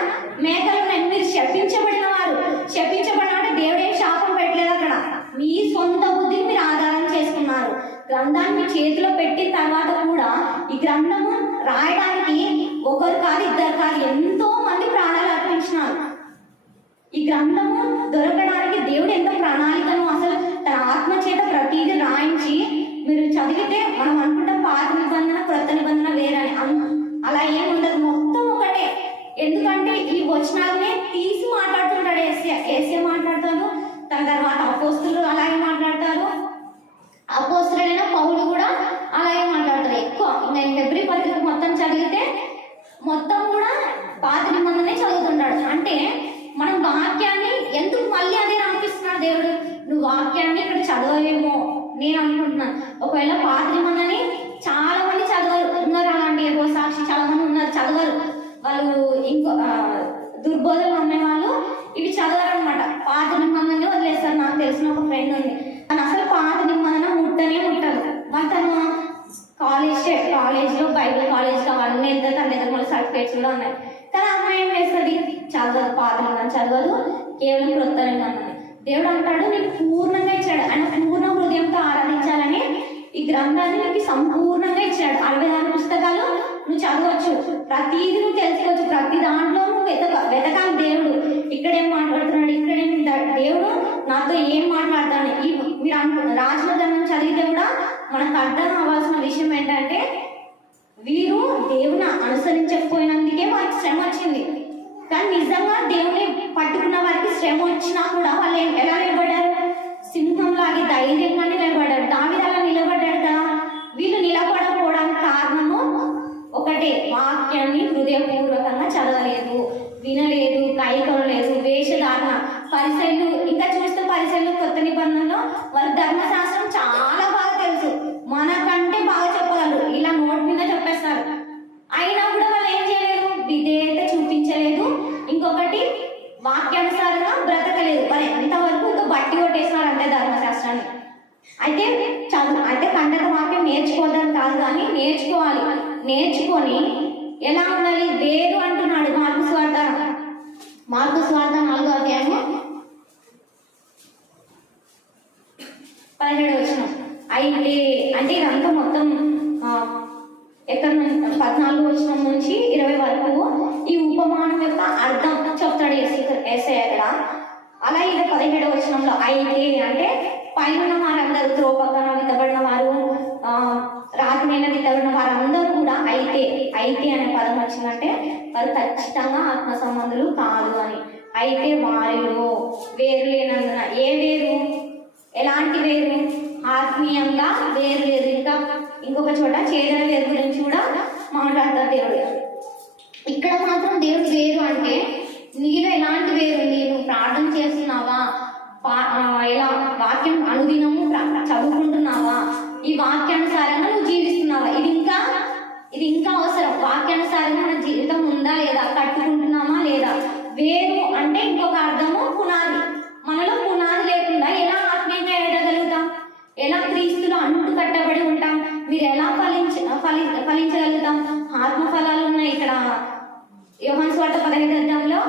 మేకలు ఉన్నాయి. మీరు శపించబడిన వారు. శపించబడిన అంటే దేవుడు ఏం శాపం పెట్టలేదు అక్కడ. మీ సొంత బుద్ధిని మీరు ఆధారం చేసుకున్నారు. గ్రంథాన్ని మీ చేతిలో పెట్టిన తర్వాత కూడా ఈ గ్రంథము రాయడానికి ఒకరు కాదు, ఇద్దరు కాదు, ఎంతో మంది ప్రాణాలు అర్పించినారు. ఈ గ్రంథము దొరకడానికి దేవుడు ఎంత ప్రణాళికను అసలు తన ఆత్మ చేత ప్రతిదీ రాయించి, మీరు చదివితే మనం అనుకుంటాం పాత నిబంధన క్రొత్త నిబంధన వేరని. అలా ఏమి ఉండదు, మొత్తం ఒకటే. ఎందుకంటే ఈ వచనాలనే తీసి మాట్లాడుతుంటాడు ఏసే మాట్లాడతాడు. దాని తర్వాత అపోస్తులు అలాగే మాట్లాడతారు. అపోస్తులైన పౌలు కూడా అలాగే మాట్లాడతారు. ఎక్కువ ఇంకా హెబ్రీ పత్రిక మొత్తం చదివితే మొత్తం కూడా పాత నిబంధనే చదువుతుంటాడు. అంటే మనం వాక్యాన్ని ఎందుకు మళ్ళీ అదే అనిపిస్తున్నాడు దేవుడు. నువ్వు వాక్యాన్ని ఇక్కడ చదవలేమో నేను అనుకుంటున్నాను. ఒకవేళ పాత నిబంధనని చాలా మంది చదవరు ఉన్నారు, అలాంటి ఏవో సాక్షి చాలా మంది ఉన్నారు, చదవరు. వాళ్ళు ఇంకో దుర్బోధలు అనే వాళ్ళు ఇవి చదవరు అనమాట. పాత నిబంధనని వదిలేస్తారు. నాకు తెలిసిన ఒక ఫ్రెండ్ ఉంది, తను అసలు పాత నిబంధన ముట్టనే ముట్టదు. మరి తను కాలేజ్లో బైబిల్ కాలేజ్లో అవన్నీ వెళ్తే తన దగ్గర మళ్ళీ సర్టిఫికేట్స్ కూడా ఉన్నాయి. కానీ అమ్మాయి ఏం చేస్తుంది, చదవదు, పాత నిబంధన చదవదు, కేవలం క్రొత్త నిబంధన. దేవుడు అంటాడు నీకు పూర్ణంగా ఇచ్చాడు. ఆయన పూర్ణ హృదయంతో ఆరాధించాలని ఈ గ్రంథాన్ని నీకు సంపూర్ణంగా ఇచ్చాడు. 64 పుస్తకాలు నువ్వు చదవచ్చు, ప్రతిదీ నువ్వు తెలుసుకోవచ్చు, ప్రతి దాంట్లో నువ్వు వెతకాలి. దేవుడు ఇక్కడేం మాట్లాడుతున్నాడు, ఇక్కడేం దేవుడు నాతో ఏం మాట్లాడతాను. మీరు రాజుల గ్రంథం చదివితే కూడా మనకు అర్థం అవ్వాల్సిన విషయం ఏంటంటే, వీరు దేవుని అనుసరించకపోయినందుకే వారికి శ్రమ వచ్చింది. కానీ నిజంగా దేవుని పట్టుకున్న వారికి శ్రమ వచ్చినా కూడా వాళ్ళు ఎలా నిలబడ్డారు, సింహంలాగే ధైర్యంగానే నిలబడ్డారు. దావీదు అలా నిలబడ్డాడు కదా. వీళ్ళు నిలబడకపోవడానికి కారణము ఒకటే, వాక్యాన్ని హృదయపూర్వకంగా చదవలేదు, వినలేదు, కైకొనలేదు, వేషధారణ. పరిసయ్యులు ఇంకా చూస్తే పరిసయ్యులు కొత్త నిబంధనలో వారి ధర్మశాస్త్రం చాలా బాగా తెలుసు, మనకంటే బాగా చెప్పగలరు. ఇలా నోట్ మీద చెప్పేస్తారు. అయినా కూడా వాళ్ళు ఏం చేయలేదు, విధేయత చూపించలేదు. ఇంకొకటి వాక్యానుసారంగా బ్రతకలేదు. వాళ్ళు ఎంతవరకు ఇంకా బట్టి కొట్టేసినారు అంటే ధర్మశాస్త్రాన్ని. అయితే కంటక వాక్యం నేర్చుకోవడం కాదు, కానీ నేర్చుకోవాలి. నేర్చుకొని ఎలా ఉండాలి, వేరు అంటున్నాడు మార్కు సువార్త 4వ అధ్యాయము 17వ వచనం. అయితే అంటే ఇదంతా మొత్తం ఎక్కడ 14వ వచనం నుంచి 20 వరకు ఈ ఉపమానం యొక్క అర్థం చెప్తాడు ఏసయ్య అక్కడ. అలా ఇక 17వ వచనంలో అయితే అంటే పైన వారందరూ, త్రోపక్కన విత్తబడిన వారు, రాతి మీద విత్తబడిన వారందరూ కూడా అయితే అనే పదం వచ్చిందంటే వారు ఖచ్చితంగా ఆత్మ సంబంధులు కాదు అని. అయితే వారిలో వేరు లేనందున, ఏ వేరు, ఎలాంటి వేరు, ఆత్మీయంగా వేరు లేదు. ఇంకా ఇంకొక చోట చేదన వేరు గురించి కూడా మాట్లాడతారు దేవుడు. ఇక్కడ మాత్రం దేవుడు వేరు అంటే నీలో ఎలాంటి వేరు ఉంది, నువ్వు ప్రార్థన చేస్తున్నావా, ఎలా వాక్యం అనుదినము చదువుకుంటున్నావా, ఈ వాక్యానుసారంగా నువ్వు జీవిస్తున్నావా, ఇది ఇంకా అవసరం. వాక్యానుసారంగా మన జీవితం ఉందా లేదా, కట్టుకుంటున్నామా లేదా. వేరు అంటే ఇంకొక అర్థము పునాది. మనలో పునాది లేకుండా ఎలా ఆత్మీయంగా ఎదగలుగుతాం, ఎలా క్రీస్తులో అంటు కట్టబడి ఉంటాం, మీరు ఎలా ఫలించగలుగుతాం. ఆత్మ ఫలాలు ఉన్నాయి. ఇక్కడ యోహాను సువార్త సువార్త 15వ అధ్యాయంలో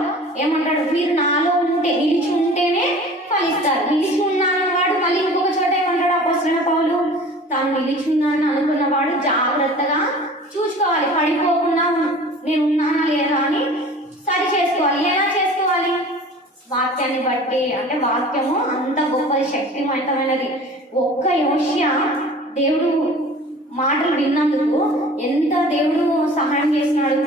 ఏమంటాడు? మీరు నాలో ఉంటే, నిలిచి ఉంటేనే ఫలిస్తారు. నిలిచి ఉన్నాను వాడు మళ్ళీ ఇంకొక చోట ఏమంటాడు అపోస్తలుడైన పౌలు? తాను నిలిచి ఉన్నాను అనుకున్నవాడు జాగ్రత్తగా చూసుకోవాలి, పడిపోకుండా నేను ఉన్నానా లేదా అని సరి చేసుకోవాలి. ఎలా చేసుకోవాలి? వాక్యాన్ని బట్టి. అంటే వాక్యము అంత గొప్పది, శక్తివంతమైనది. ఒక్క యోషియా దేవుడు మాటలు విన్నందుకు ఎంత దేవుడు సహాయం చేస్తున్నాడు.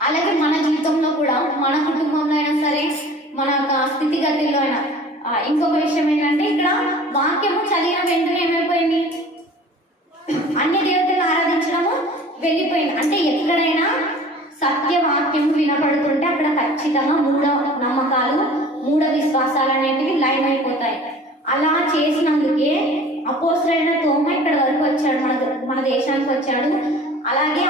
అలాగే మన జీవితంలో కూడా, మన కుటుంబంలో అయినా సరే, మన స్థితిగతుల్లో అయినా ఇంకొక విషయం ఏంటంటే, ఇక్కడ వాక్యము చదివిన వెంటనే ఏమైపోయింది? అన్ని దేవతలు ఆరాధించడము వెళ్ళిపోయింది. అంటే ఎక్కడైనా సత్యవాక్యం వినపడుతుంటే అక్కడ ఖచ్చితంగా మూఢ నమ్మకాలు, మూఢ విశ్వాసాలు అనేటివి లైన్ అయిపోతాయి. అలా చేసినందుకే అపోస్తలుడైన తోమ ఇక్కడ వరకు వచ్చాడు, మన దేశానికి వచ్చాడు. అలాగే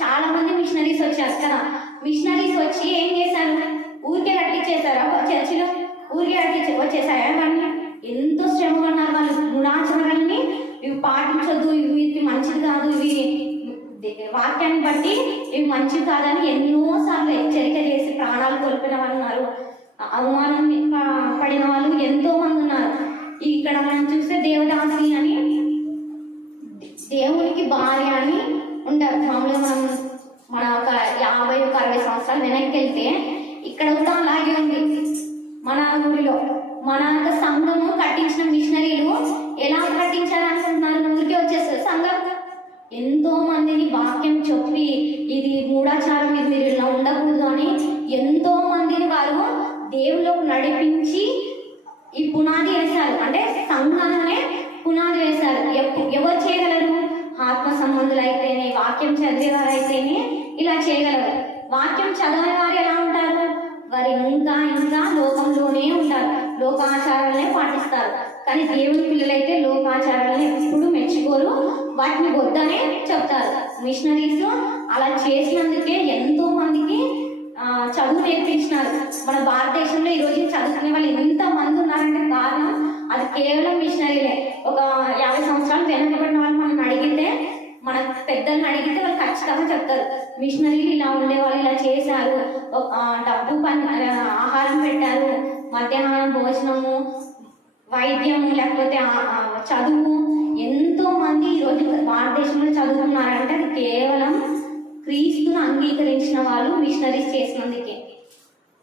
చాలా మంది మిషనరీస్ వచ్చారు కదా. మిషనరీస్ వచ్చి ఏం చేశారు? ఊరికే కట్టించేశారు చర్చిలో, ఊరికే కట్టించి వచ్చేసారు. అవన్నీ ఎంతో శ్రమ ఉన్నారు వాళ్ళు. మూఢాచరణల్ని ఇవి పాటించొద్దు, ఇవి మంచిది కాదు, ఇవి వాక్యాన్ని బట్టి ఇవి మంచిది కాదని ఎన్నోసార్లు హెచ్చరిక చేసి ప్రాణాలు కోల్పోయిన వాళ్ళు ఉన్నారు. అవమానం పడిన వాళ్ళు ఎంతో మంది ఉన్నారు. ఇక్కడ మనం చూస్తే దేవదాసి అని, దేవునికి భార్య అని ఉంటారు. మామూలుగా మన ఒక 50-60 సంవత్సరాలు వెనక్కి వెళ్తే ఇక్కడ కూడా అలాగే ఉంది. మన ఊరిలో మన సంఘము కట్టించిన మిషనరీలు ఎలా కట్టించారనుకుంటున్నారు? ఊరికే వచ్చేస్తారు సంఘం. ఎంతో మందిని వాక్యం చెప్పి ఇది మూఢాచారం, ఇది మీరు ఇలా ఉండకూడదు అని ఎంతో మందిని వారు దేవుళ్ళకు నడిపించి ఈ పునాది వేశారు. అంటే సంఘాలనే పునాది వేశారు. ఎవరు చేయగలరు? ఆత్మ సంబంధులు అయితేనే, వాక్యం చదివేవారైతేనే ఇలా చేయగలరు. వాక్యం చదవని వారు ఎలా ఉంటారు? వారు ఇంకా లోకంలోనే ఉంటారు, లోకాచారాలనే పాటిస్తారు. కానీ దేవుని పిల్లలైతే లోకాచారాలని ఎప్పుడు మెచ్చుకోరు, వాటిని వద్దనే చెప్తారు. మిషనరీస్ అలా చేసినందుకే ఎంతో మందికి చదువు నేర్పించినారు. మన భారతదేశంలో ఈరోజు చదువుకునే వాళ్ళు ఎంతమంది ఉన్నారంటే కారణం అది కేవలం మిషనరీలే. ఒక 50 సంవత్సరాలు వెనకబడిన వాళ్ళు మనం అడిగితే, మన పెద్దలను అడిగితే వాళ్ళు ఖచ్చితంగా చెప్తారు మిషనరీలు ఇలా ఉండేవాళ్ళు, ఇలా చేశారు, డబ్బు ఆహారం పెట్టారు, మధ్యాహ్నం భోజనము, వైద్యము, లేకపోతే చదువు. ఎంతో మంది ఈరోజు భారతదేశంలో చదువుకున్నారంటే అది కేవలం క్రీస్తును అంగీకరించిన వాళ్ళు మిషనరీస్ చేసినందుకే.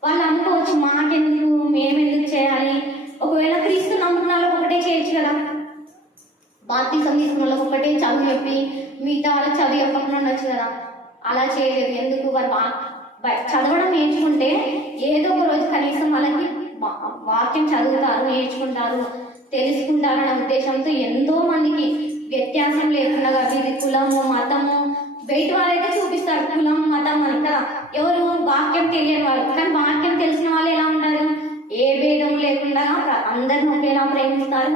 వాళ్ళు అనుకోవచ్చు, మాకెందుకు, మేమెందుకు చేయాలి? ఒకవేళ క్రీస్తు నమ్ముకున్న వాళ్ళకి ఒకటే చేయొచ్చు కదా. బాప్తిసం తీసుకున్న వాళ్ళకి ఒకటే చదువు చెప్పి మిగతా వాళ్ళకి చదువు చెప్పకుండా ఉండొచ్చు కదా. అలా చేయలేదు. ఎందుకు? వాళ్ళు చదవడం నేర్చుకుంటే ఏదో ఒక రోజు కనీసం వాళ్ళకి వాక్యం చదువుతారు, నేర్చుకుంటారు, తెలుసుకుంటారు అనే ఉద్దేశంతో ఎంతో మందికి వ్యత్యాసం లేకుండా వీరి కులము, మతము, బయట వాళ్ళైతే చూపిస్తారు కులం, మతం అని కదా. ఎవరు? వాక్యం తెలియని వాళ్ళు. కానీ వాక్యం తెలిసిన వాళ్ళు ఎలా ఉంటారు? ఏ భేదం లేకుండా అందరిని ఒకేలా ప్రేమిస్తారు,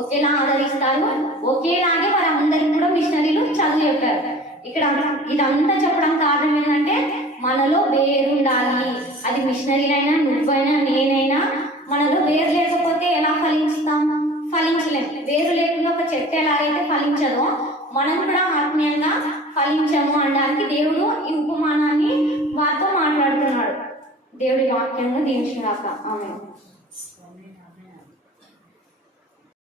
ఒకేలా ఆదరిస్తారు, ఒకేలాగే వారు అందరికి కూడా మిషనరీలు చదువు చెప్పారు. ఇక్కడ ఇదంతా చెప్పడం కారణం ఏంటంటే మనలో వేరు ఉండాలి. అది మిషనరీలైనా, నువ్వైనా, నేనైనా మనలో వేరు లేకపోతే ఎలా ఫలించలేము. వేరు లేకుండా ఒక చెట్టు ఎలాగైతే ఫలించదో మనం కూడా ఆత్మీయంగా ఫలించము అనడానికి దేవుడు ఈ ఉపమానాన్ని వారితో మాట్లాడుతున్నాడు. దేవుడి వాక్యంగా దీవించుగాక. ఆమేన్.